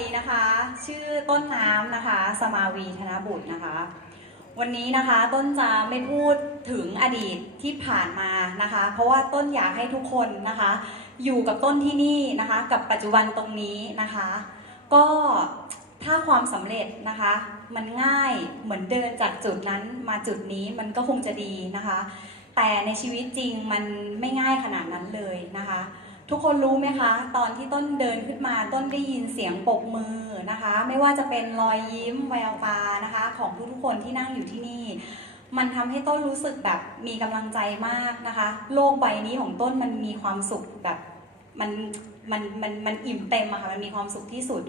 ดีนะคะ ชื่อต้นน้ำนะคะ สมาวีธนบุตรนะคะ วันนี้นะคะต้นจะไม่พูดถึงอดีตที่ผ่านมานะคะ เพราะว่าต้นอยากให้ทุกคนนะคะ อยู่กับต้นที่นี่นะคะ กับปัจจุบันตรงนี้นะคะ ก็ถ้าความสำเร็จนะคะ มันง่ายเหมือนเดินจากจุดนั้นมาจุดนี้มันก็คงจะดีนะคะ แต่ในชีวิตจริงมันไม่ง่ายขนาดนั้นเลยนะคะ ทุกคนรู้ไหมคะ ตอนที่ต้นเดินขึ้นมาต้นได้ยินเสียงปรบมือนะคะ ไม่ว่าจะเป็นรอยยิ้มแววตานะคะ ของทุกๆคนที่นั่งอยู่ที่นี่ มันทำให้ต้นรู้สึกแบบมีกำลังใจมากนะคะ โลกใบนี้ของต้นมันมีความสุขแบบมันมันมันมันอิ่มเต็มอะค่ะมันมีความสุขที่สุด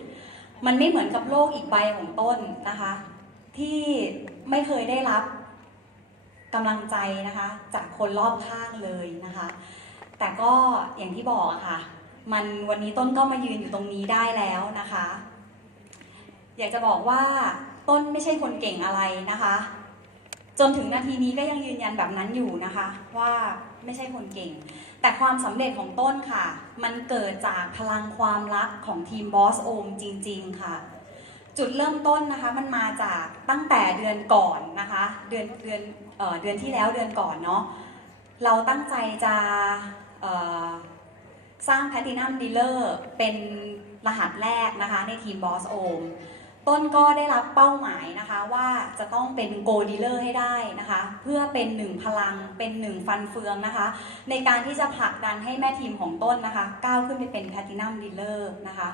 มันไม่เหมือนกับโลกอีกใบของต้นนะคะ ที่ไม่เคยได้รับกำลังใจนะคะ จากคนรอบข้างเลยนะคะ แต่ก็อย่างที่บอกอะค่ะ มันวันนี้ต้นก็มายืนอยู่ตรงนี้ได้แล้วนะคะ อยากจะบอกว่าต้นไม่ใช่คนเก่งอะไรนะคะ จนถึงนาทีนี้ก็ยังยืนยันแบบนั้นอยู่นะคะ ว่าไม่ใช่คนเก่ง แต่ความสำเร็จของต้นค่ะ มันเกิดจากพลังความรักของทีมบอสโอมจริง ๆ ค่ะ จุดเริ่มต้นนะคะ มันมาจากตั้งแต่เดือนก่อนนะคะ เดือนเดือนเอ่อเดือนที่แล้วเดือนก่อนเนาะเราตั้งใจจะ สร้างแพ t ตินัมดีลเลอร์เป็นรหัสแรกนะคะในทีมบอสโอมต้นก็ได้รับเป้าหมายนะคะว่าจะต้องเป็นโกดีลเลอร์ให้ได้นะคะ เพื่อเป็นหนึ่งพลังเป็นหนึ่งฟันเฟืองนะคะ ในการที่จะผลักดันให้แม่ทีมของต้นนะคะก้าวขึ้นไปเป็นแพ t ตินัมดีลเลอร์นะคะ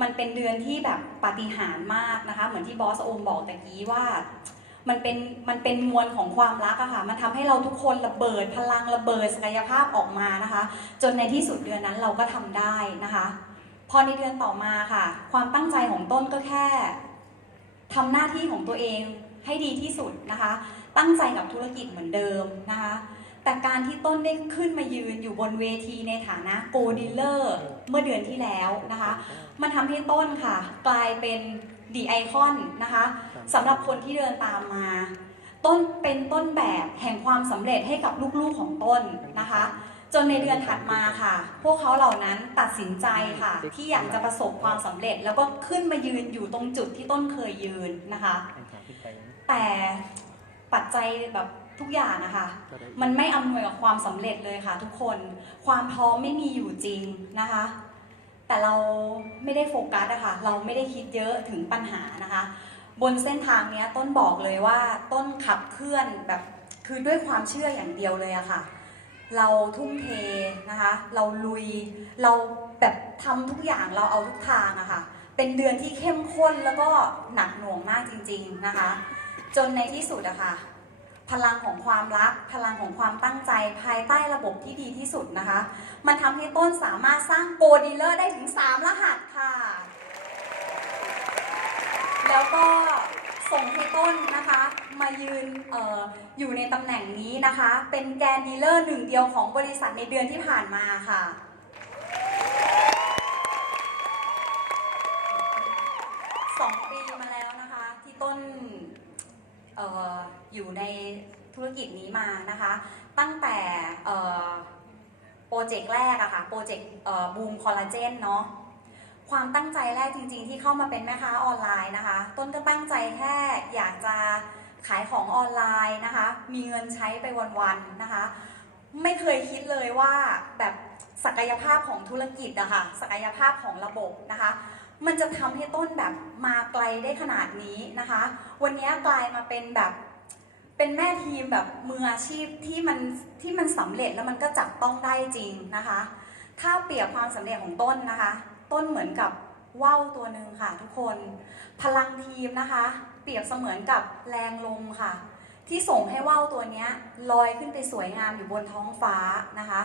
มันเป็นเดือนที่แบบปาฏิหาริย์มากนะคะ เหมือนที่บอสโอมบอกตะกี้ว่า มันเป็นมันเป็นมวลของความรักอะค่ะมันทำให้เราทุกคนระเบิดพลังระเบิดศักยภาพออกมานะคะ จนในที่สุดเดือนนั้นเราก็ทำได้นะคะ พอในเดือนต่อมาค่ะ ความตั้งใจของต้นก็แค่ทำหน้าที่ของตัวเองให้ดีที่สุดนะคะ ตั้งใจกับธุรกิจเหมือนเดิมนะคะแต่การที่ต้นได้ขึ้นมายืนอยู่บนเวทีในฐานะโกดีลเลอร์เมื่อเดือนที่แล้วนะคะ มันทำให้ต้นค่ะ กลายเป็น ดีไอคอนนะคะสำหรับคนที่เดินตามมา ต้นเป็นต้นแบบแห่งความสำเร็จให้กับลูกๆของต้นนะคะ จนในเดือนถัดมาค่ะ พวกเขาเหล่านั้นตัดสินใจค่ะ ที่อยากจะประสบความสำเร็จ แล้วก็ขึ้นมายืนอยู่ตรงจุดที่ต้นเคยยืนนะคะ แต่ปัจจัยแบบทุกอย่างนะคะมันไม่อำนวยกับความสำเร็จเลยค่ะทุกคน ความพร้อมไม่มีอยู่จริงนะคะ แต่เราไม่ได้โฟกัสอะค่ะเราไม่ได้คิดเยอะถึงปัญหานะคะ บนเส้นทางเนี้ยต้นบอกเลยว่าต้นขับเคลื่อนแบบคือด้วยความเชื่ออย่างเดียวเลยอะค่ะ เราทุ่มเทนะคะ เราลุยเราแบบทำทุกอย่างเราเอาทุกทางอะค่ะ เป็นเดือนที่เข้มข้นแล้วก็หนักหน่วงมากจริง ๆนะคะ จนในที่สุดอะค่ะ พลังของความรัก พลังของความตั้งใจภายใต้ระบบที่ดีที่สุดนะคะ มันทำให้ต้นสามารถสร้างโกดีลเลอร์ได้ถึง 3 รหัสค่ะ แล้วก็ส่งให้ต้นนะคะ มายืนอออยู่ในตำแหน่งนี้นะคะ เป็นแกนดีลเลอร์หนึ่งเดียวของบริษัทในเดือนที่ผ่านมาค่ะสองปีมาแล้วนะคะ ที่ต้น อออยู่ในธุรกิจนี้มานะคะ ตั้งแต่โปรเจกต์แรกอะค่ะโปรเจกต์บูมคอลลาเจนเนาะความตั้งใจแรกจริง ๆ ที่เข้ามาเป็นแม่ค้าออนไลน์นะคะ ต้นก็ตั้งใจแค่อยากจะขายของออนไลน์นะคะ มีเงินใช้ไปวันๆนะคะ ไม่เคยคิดเลยว่าแบบศักยภาพของธุรกิจอะค่ะศักยภาพของระบบนะคะ มันจะทำให้ต้นแบบมาไกลได้ขนาดนี้นะคะ วันนี้กลายมาเป็นแบบเป็นแม่ทีมแบบมืออาชีพที่มันที่มันสำเร็จแล้วมันก็จับต้องได้จริงนะคะ ถ้าเปรียบความสำเร็จของต้นนะคะ ต้นเหมือนกับว่าวตัวหนึ่งค่ะทุกคน พลังทีมนะคะ เปรียบเสมือนกับแรงลมค่ะ ที่ส่งให้ว่าวตัวนี้ลอยขึ้นไปสวยงามอยู่บนท้องฟ้านะคะ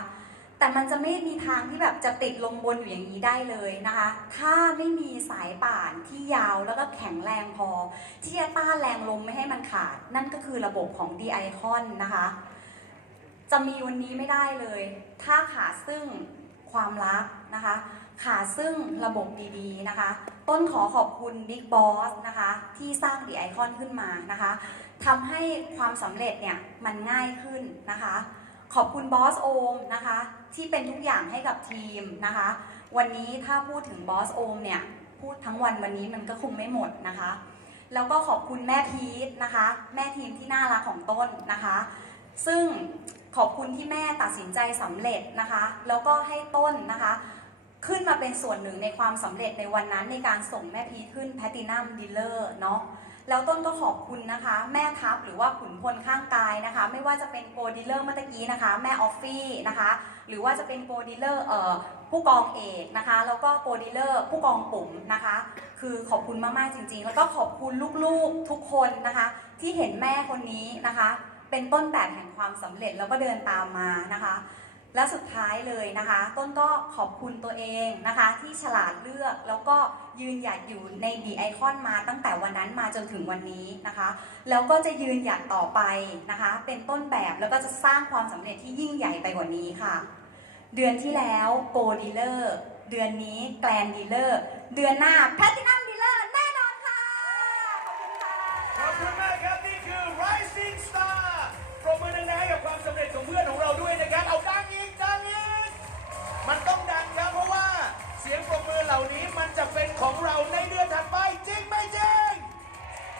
แต่มันจะไม่มีทางที่แบบจะติดลมบนอยู่อย่างนี้ได้เลยนะคะ ถ้าไม่มีสายป่านที่ยาวแล้วก็แข็งแรงพอ ที่จะต้านแรงลมไม่ให้มันขาด นั่นก็คือระบบของ d i c o n นะคะ จะมีวันนี้ไม่ได้เลย ถ้าขาดซึ่งความรักนะคะ ขาดซึ่งระบบดีๆนะคะ ต้นขอขอบคุณ Big Boss นะคะ ที่สร้าง The Icon ขึ้นมานะคะทำให้ความสำเร็จเนี่ยมันง่ายขึ้นนะคะ ขอบคุณบอสโอมนะคะ ที่เป็นทุกอย่างให้กับทีมนะคะ วันนี้ถ้าพูดถึงบอสโอมเนี่ย พูดทั้งวันวันนี้มันก็คงไม่หมดนะคะ แล้วก็ขอบคุณแม่พีทนะคะ แม่ทีมที่น่ารักของต้นนะคะ ซึ่งขอบคุณที่แม่ตัดสินใจสำเร็จนะคะ แล้วก็ให้ต้นนะคะ ขึ้นมาเป็นส่วนหนึ่งในความสำเร็จในวันนั้นในการส่งแม่พีทขึ้นแพตินัมดีลเลอร์เนาะ แล้วต้นก็ขอบคุณนะคะ แม่ทัพหรือว่าขุนพลข้างกายนะคะ ไม่ว่าจะเป็นโปรดีลเลอร์เมื่อตกี้นะคะ แม่ออฟฟี่นะคะ หรือว่าจะเป็นโปรดีลเลอร์เอ่อผู้กองเอกนะคะ แล้วก็โปรดีลเลอร์ผู้กองปุ๋มนะคะ คือขอบคุณมากๆจริง ๆ แล้วก็ขอบคุณลูกๆทุกคนนะคะ ที่เห็นแม่คนนี้นะคะ เป็นต้นแบบแห่งความสำเร็จแล้วก็เดินตามมานะคะ และสุดท้ายเลยนะคะ ต้นก็ขอบคุณตัวเองนะคะ ที่ฉลาดเลือกแล้วก็ยืนหยัดอยู่ในดีไอคอนมาตั้งแต่วันนั้นมาจนถึงวันนี้นะคะ แล้วก็จะยืนหยัดต่อไปนะคะ เป็นต้นแบบแล้วก็จะสร้างความสำเร็จที่ยิ่งใหญ่ไปกว่านี้ค่ะ เดือนที่แล้วโกดีเลอร์เดือนนี้แกลนดีเลอร์เดือนหน้าแพทินัม